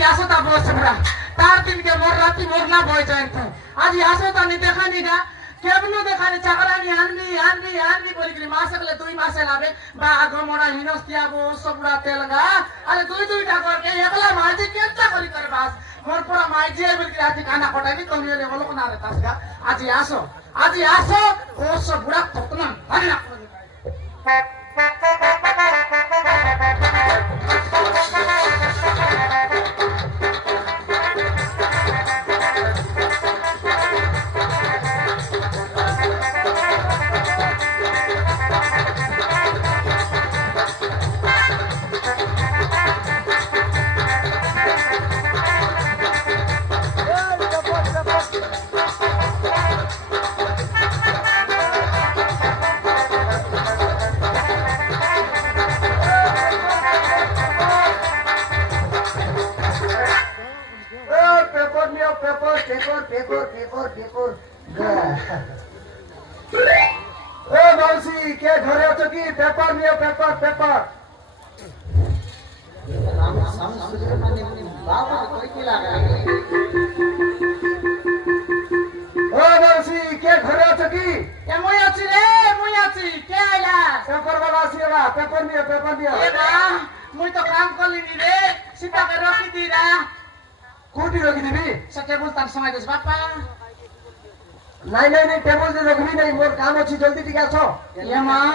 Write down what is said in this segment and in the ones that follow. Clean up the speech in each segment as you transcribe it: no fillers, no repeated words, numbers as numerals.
আজি আসো তা বসে বুড়া তার দিনকে মোর রাতি মোর না বই জয়ন্তী আজি আসো তা নি দেখানি গা কেবল দেখানি চাকরানি আনবি বলি মাসে গেলে 2 মাসে লাবে বা গমড়া হিনস্তিয়া বো সবুড়া তেলগা আরে দুইটা করকে একলা মাঝি কেনটা করি করবাস মোর পুরা মাইজি বলি রাতি খানা কটাবি তুমি রে বলো না রে তাসগা আজি আসো ও সবুড়া ততনা আরে না पेपर ओ मौसी के घरे अछो की पेपर नियो पेपर ओ मौसी के घरे अछो की ए मुई आछि के आइला पेपर वाला आसीला पेपर नियो ए बा मुई तो काम करली नी रे सीता के रखी दी रा कोठी रखी दिबी सके बोलतान समय देस बापा नहीं टेबल से रखबी नहीं मोर काम अछि जल्दी टिका छो ये मां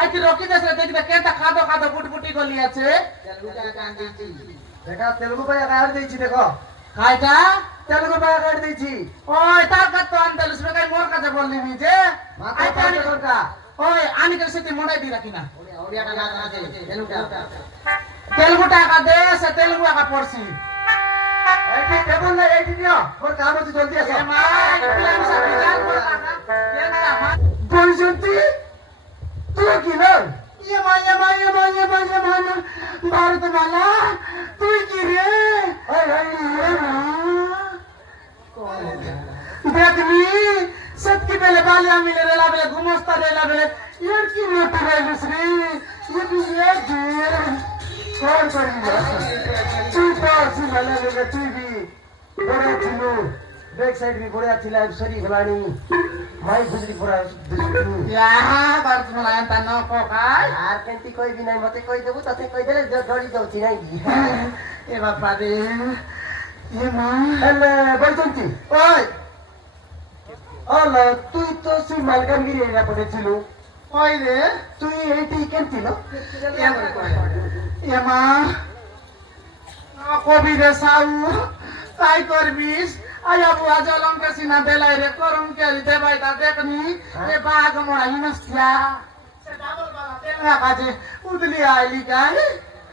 आइति रखी देस रे देखि केता खादो बुटबुटी गली আছে बेटा तेलुगु पाया काट देछि देखो खाइता तेलुगु पाया काट देछि ओय ताकत तो अंदर उसमें कई मोर का बोलनी मी जे आई पानी का ओय आनी के सेती मोड़ाई दी रखिना ओडिया का ना दे तेलुगु का दे से तेलुगु का पड़सी एठी टेबल ले एठी दियो मोर काम अछि जल्दी आसो ए मां प्लान सब विचार करता ना केनता हां बोलजंती तू किलो ये मां भारत माला तू की रे देखनी सत की पहले बालिया मिले रेला बेले घुमस्ता रेला बेले यार की मोटी रेल श्री ये भी ये कौन करी तू पास वाला लेगा तू भी बड़ा चिलो बैक साइड भी बड़ा चिला सरी गलानी माई गुजरी पूरा या भारत माला एंता न को काय यार केंती कोई भी नहीं मते कोई देबू तते कोई देले गड़ी जाउची नहीं ए बापा रे ये मां एले बोलजंती ओय अला तू तो सी मालकानगिरी एरिया पड़े चिलो ओय रे तू एटी केंती लो ये मां कबि रे साउ काय करबिस आया बुआ जलम के सीना बेलाई रे करम के री देबाई ता देखनी ए बाग मोरा हिनस्तिया से डाबल वाला तेलगा काजे उदली आइली काय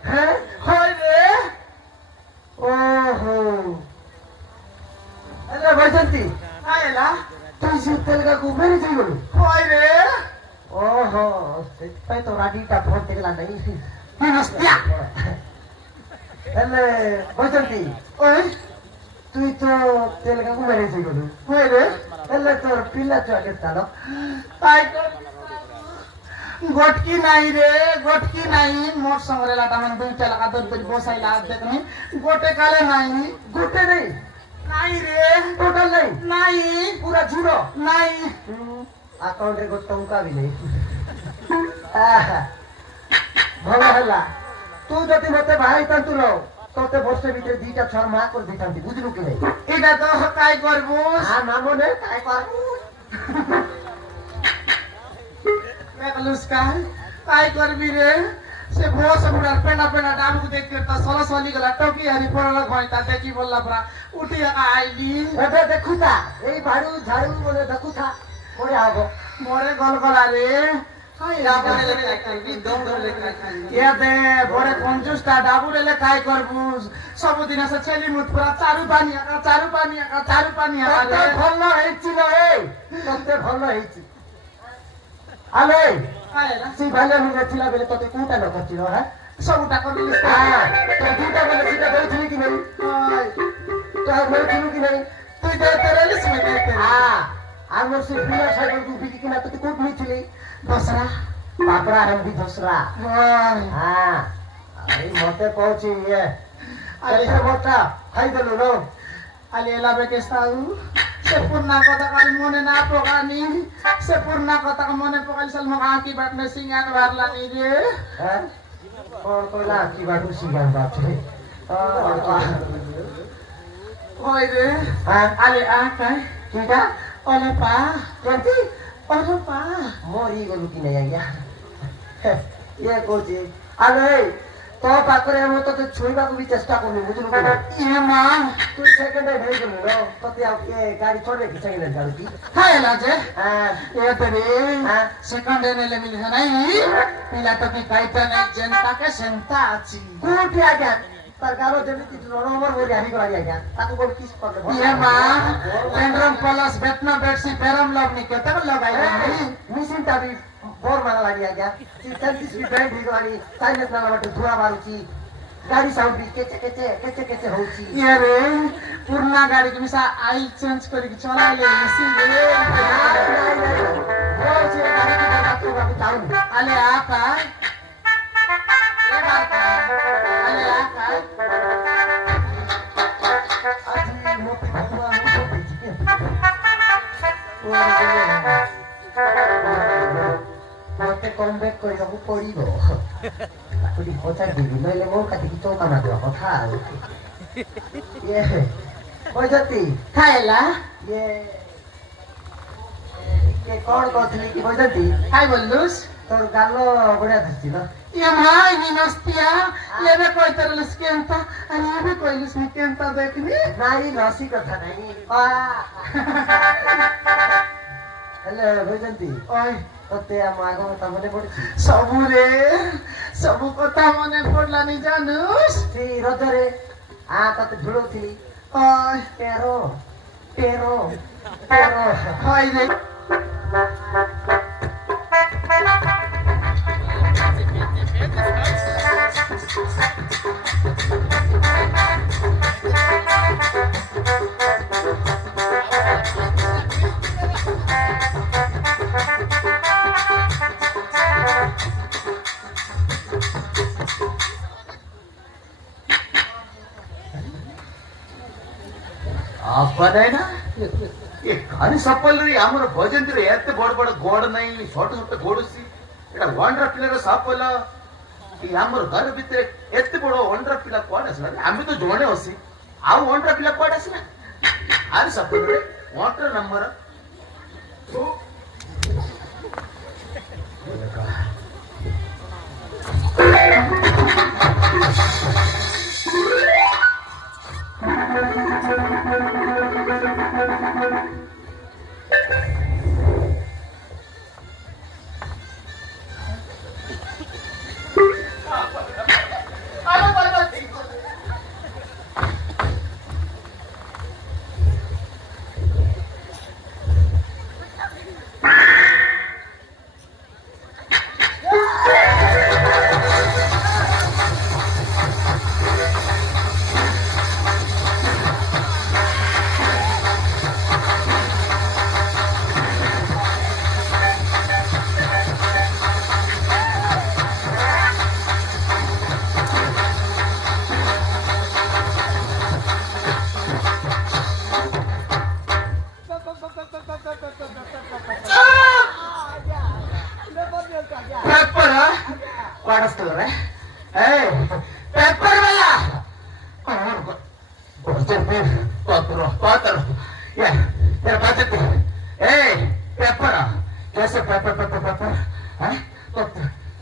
हैं होय रे ओहो अरे बोलजंती आयला तू सी तेलगा को मेरे जाई बोलू होय रे ओहो सेtai तो राडीटा फोन देखला नहीं हिनस्तिया एले बोलजंती ओय तू तो तेलगा को मेरे जाई बोलू होय रे एले तोर पिल्ला चके तालो काय कर गोटकी नाही रे गोटकी नाही मोट संगरे लाटा मन दुईटा लगा दर बज बसाइला देखनी गोटे काले नाही गोटे नहीं नाही रे टोटल नहीं नाही पूरा जीरो नाही अकाउंट रे गोटे टंका भी नहीं भला हला तू जति मते भाई तंतु लो तोते वर्षे भीतर दीटा छर मा कर दितांती बुझलु कि नहीं इटा तो काय करबो हां मामो ने काय करबो मेकलुस काय करबी रे से भोस मुडा पेना डाबू को देख के त सलसली गला टोकी हरी पड़ला घोइता देखी बोलला परा उठी आइली एबे देखुता एई भाड़ू झाड़ू बोले देखुता ओरे आगो मोरे गलगला रे काय डाबू ले करबी दम धर ले के दे भोरे कंजूसटा डाबू ले काय करबू सब दिन से छेली मुत पूरा चारू पानी आ तते भल्लो हेछि लो ए तते भल्लो हेछि आले आयला सी भाले नि रथिला बेले तते कोटा न करछि है सबटा करली हां तो दुटा बेले सीधा बैठली कि नहीं तो मैं चिनु कि नहीं तू दे तेरे में दे हां आमर से बिना साइकिल को बिकी कि ना तो कोट नहीं थली दसरा पापड़ा रंग भी दसरा हां हां अरे मते पहुंची ये କେତେ ବର୍ଷା ଖାଇଦେଲୁ ନ ଆଲି ଏଲା ବେକେ ସାଉ ସେ ପୁରୁଣା କଥା କାଲି ମନେ ନା ପକାନି ସେ ପୁରୁଣା କଥା ମନେ ପକାଇଲି ସାଲ ମୋ ଆଖି ବାଟନେ ସିଙ୍ଗାନ ବାହାରିଲାନି ରେ କଣ କହିଲା ଆଖି ବାଟୁ ସିଙ୍ଗାନ ବାଟରେ ওই রে আলে আকাই কিটা ওলে পা কেমতি ওলে পা মরি গলু কি নাই আজ্ঞା ইয়ে কହୁଛି আরে তো পাখরে আমি তোকে ছুঁইବାକୁ ବି ଚେଷ୍ଟା କରୁନି ବୁଝିଲୁ କି ইয়ে মা ତୁ ସେକେଣ୍ଡ ହେଣ୍ଡ ହେଇଗଲୁ ନ ତତେ ଆଉ କିଏ ଗାଡି ଚଢେଇ କି ସେକେଣ୍ଡ ହେଣ୍ଡ ଗାଡି হাই লাজে হ্যাঁ এ তেরে হ্যাঁ। সেকেন্ড এনে মিলি নাই পিলা তো কি কাইতা নাই জেনতা কে সেন্তা আছি কোଉଠି ଆଜ୍ଞା ତାର ଗାଲ ଯେମିତି ନରମର ଭଳି ଆସିଗଲାଣି ଆଜ୍ଞା ତାକୁ କୋଉଠି କିସ୍ କଲେ ইয়ে মা পেন্ড্রম প্লাস বেটনা বেটসি ফেরম লবনি কেতে লগাই নি ମିସିନଟା ବି ବୋର ମାଗଲାଣି ଆଜ୍ଞା ସେମିତି ବି ବ୍ୟାଣ୍ଡ ହେଇଗଲାଣି ସାଇଲେନ୍ସ ନାଲା ବାଟେ ଧୂଆ ବାହାରୁଛି ଗାଡି ସାଉଣ୍ଡ ବି କେଚେ କେଚେ କେଚେ କେଚେ ହଉଛି ইয়ে রে পুরনা গাড়ি কি মিসা আইল চেঞ্জ করি কি চলাইলে ইসি রে আলে আকাই এ বারকা আলে আকাই ମତେ କମ୍ ବ୍ୟାକ୍ କରିବାକୁ ପଡିବ ତାକୁ ଟିକେ ପଚାରିଦେବି ନହେଲେ ମୋ କାଟିକି ଚୌକା ମାରିଦେବା କଥା ଆଉ ଇଏ କହିଛନ୍ତି খাইলা ଇଏ କିଏ କଣ କରୁଥିଲି କି କହିଛନ୍ତି হাই বললুস তোর গাল বଢିଆ ଧରିଛି ନା ইয়ে ভাই নিনস্তিয়া লেবে কইতারলুস কেনতা আর লেবে কইলুস নি কেনতা দেখনি ନାଇଁ ନସି କଥା ନାଇଁ ହେଲେ କହିଛନ୍ତି ওই ତତେ ଆମ ଆଗ କଥା ମନେ ପଡୁଛି সবুরে সবু কথা মনে পড়লানি জানুস ସେଇ ରଜରେ ତତେ ଝୁଲଉଥିଲି ওই ତେର ତେର ତେର হয় রে ಅಪ್ಪನೇನ ಈ ಕಾನಿ ಸಪ್ಪಲ್ರಿ ଆମର ଭଜନରେ ଏତେ ବଡ ବଡ ଗୋଡ ନାହିଁ ଛୋଟ ଛୋଟ ଗୋଡୁଛି ଏଟା ୱାଣ୍ଡର ପିଲାର ସାପଲ କି ଆମର ଘର ଭିତରେ ଏତେ ବଡ ୱାଣ୍ଡର ପିଲା କୁଆଡେ ଆସିଲା ଆମେ ତ ଜଣେ ଅଛି ଆଉ ୱାଣ୍ଡର ପିଲା କୁଆଡେ ଆସିଲା ଆରେ ସପଲରେ ୱାଣ୍ଡର ନମ୍ବର ಮಾಡಿಸ್ತವ್ರೆ ಏ ಪೇಪರ್ ಬಲ್ಲ ಪಾತ್ರ ಪಾತ್ರ ಏ ಪೇಪರ್ कैसे पेपर पेपर पेपर हैं तो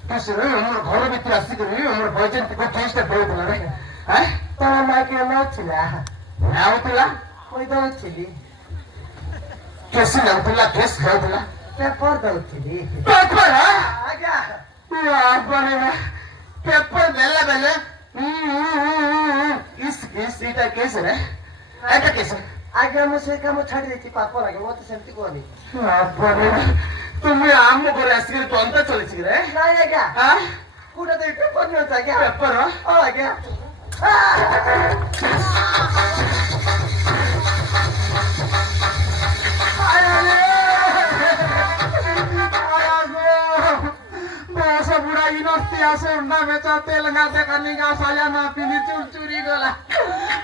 कैसे रे हमर घर भीतर आसी करी हमर भजन को टेस्ट देउला रे हैं ତମ ମାଇକେ ନଥିଲା आउतला କହି ଦଉଥିଲି कैसे लाउतला केस खाउतला ପେପର ଦଉଥିଲି पेपर ଆଜ୍ଞା आपने पेपर बेला बेले इस इटा कैसे रे ऐसा कैसे ଆଜ୍ଞା ମୁଁ ସେ କାମ ଛାଡି ଦେଇଛି ପାପ ଲାଗେ ମତେ ସେମିତି କୁହନି आपने तुम्हें आम करे आसिक तो अंत चली रे ନାଇଁ ଆଜ୍ଞା हां କୋଉଟା ଦେଇ ପେପର ନିଅନ୍ତୁ ଆଜ୍ଞା पेपर ଓ ଆଜ୍ଞା ବସ ବୁଢା ଇନ मस्ती असे उंडा बेचा तेल गाते कनिका साया ना पिली चुरचुरी गला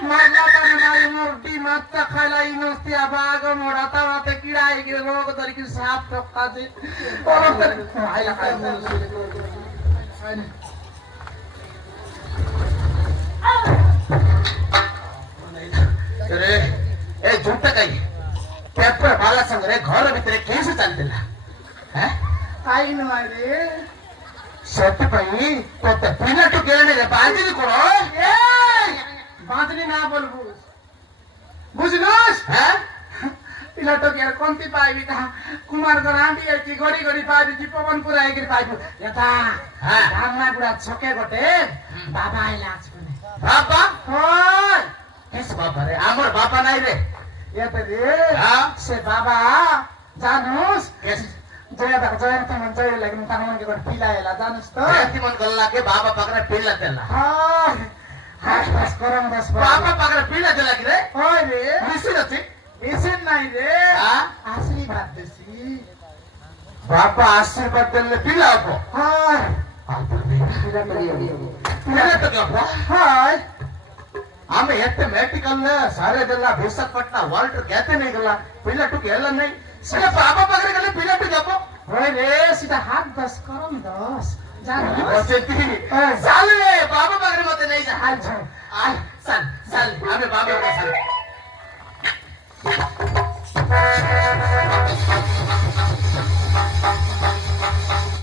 मारला ताने नाही मोरटी मस्त खायला ही नसती बाग मोडा तावा ते किडा आहे की रोग तरी की साप टोकाचे आईला काय अरे ए झुंट काही पेपर बाला संग रे घर भितर केस चालते ना आई न रे सत्य पाई तो पिलाटू केळणे रे बाजी कोण बांधली ना बोलबू बुझलोस तिला तो केर कोणती पाहिली का कुमार गरांडी याची घडी घडी पाहिली पवनपुर आहे की पाहिली यथा रामना बुडा छोके गोटे बाबा आइला आज कोने बाबा होय किस बाबा रे आमर बाबा नाही रे येत रे से बाबा जानूस जयंती मन जय लग्न तांगण के कोण पिलायला जानूस तो जयंती मन गल्ला के बाबा पकड़ा पिल्ला त्याला हाय हाय बस करम बस बाबा पकड़ा पिल्ला त्याला की रे होय रे दिसू नसे एसेन नाही रे आशीर्वाद देसी बाबा आशीर्वाद देले पिला आपो हाय पिला तो क्या हाय आम्ही येते मेडिकल सारे दिला विशाखपट्टणम वाल्टर कहते नहीं गला पिला टू केला नहीं सीधा बाबा पकड़े गले पिला टू जापो होय रे सीधा हात दस करम दस जान वचती चाल रे बाबा पकड़े मत नहीं जा हाल छो आ चल चल हमें बाबा को चल